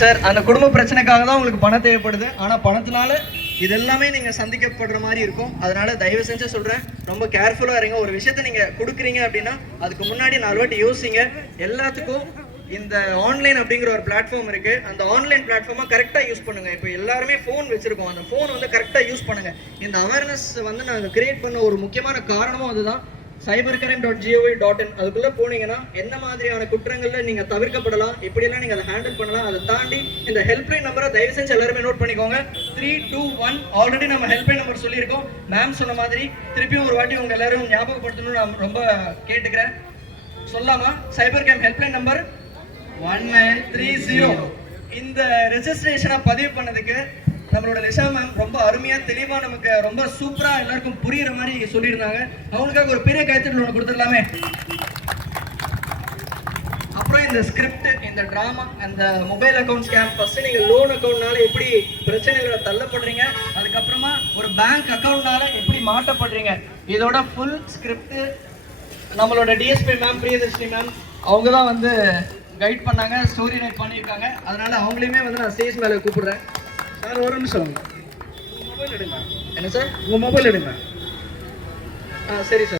Sir அந்த குடும்ப பிரச்சனைக்காக தான் உங்களுக்கு பணம் தேவைப்படுது. ஆனால் பணத்தினால இது எல்லாமே நீங்கள் சந்திக்கப்படுற மாதிரி இருக்கும். அதனால தயவு செஞ்சு சொல்கிறேன், ரொம்ப கேர்ஃபுல்லாக இருங்க. ஒரு விஷயத்த நீங்கள் கொடுக்குறீங்க அப்படின்னா அதுக்கு முன்னாடி 4 வாட்டி யோசிங்க. எல்லாத்துக்கும் இந்த ஆன்லைன் அப்படிங்கிற ஒரு பிளாட்ஃபார்ம் இருக்குது. அந்த ஆன்லைன் பிளாட்ஃபார்மை கரெக்டாக யூஸ் பண்ணுங்கள். இப்போ எல்லாருமே ஃபோன் வச்சுருக்கோம். அந்த ஃபோன் வந்து கரெக்டாக யூஸ் பண்ணுங்கள். இந்த அவேர்னஸ் வந்து நாங்கள் கிரியேட் பண்ண ஒரு முக்கியமான காரணமும் அதுதான். cybercrime.gov.in அதுக்குள்ளே போனீங்கன்னா என்ன மாதிரியான குற்றங்களில் நீங்கள் தவிர்க்கப்படலாம், இப்படியெல்லாம் நீங்கள் அதை ஹேண்டில் பண்ணலாம். அதை தாண்டி இந்த ஹெல்ப்லைன் நம்பரை தயவு செஞ்சு எல்லாருமே நோட் பண்ணிக்கோங்க. 321. ஆல்ரெடி நம்ம ஹெல்ப்லைன் நம்பர் சொல்லியிருக்கோம். மேம் சொன்ன மாதிரி திருப்பியும் ஒரு வாட்டி உங்கள் எல்லாரும் ஞாபகப்படுத்தணும்னு நான் ரொம்ப கேட்டுக்கிறேன். சொல்லாமா? Cyber crime helpline number 1930. இந்த ரெஜிஸ்ட்ரேஷனை பதிவு பண்ணதுக்கு நம்மளோட நிஷா மேம் ரொம்ப அருமையா தெளிவா நமக்கு ரொம்ப சூப்பரா எல்லாருக்கும் புரியுற மாதிரி சொல்லியிருந்தாங்க. அவங்களுக்காக ஒரு பெரிய கைத்தட்டல் ஒன்று கொடுத்துடலாமே. அப்புறம் இந்த ஸ்கிரிப்ட், இந்த டிராமா, அந்த மொபைல் அக்கௌண்ட் ஸ்கேம், ஃபர்ஸ்ட் நீங்க லோன் அக்கௌண்ட்னால எப்படி பிரச்சனைகளை தள்ளப்படுறீங்க, அதுக்கப்புறமா ஒரு பேங்க் அக்கௌண்ட்னால எப்படி மாட்டப்படுறீங்க, இதோட ஃபுல் ஸ்கிரிப்ட் நம்மளோட டிஎஸ்பி மேம் பிரியதர்ஷினி மேம் அவங்க தான் வந்து கைட் பண்ணாங்க, ஸ்டோரி ரைட் பண்ணியிருக்காங்க. அதனால அவங்களையுமே வந்து நான் ஸ்டேஜ் மேலே கூப்பிடுறேன். சார் ஒரு நிமிஷம், மொபைல் எடுங்க. என்ன சார்? உங்கள் மொபைல் எடுங்க. சரி சார்.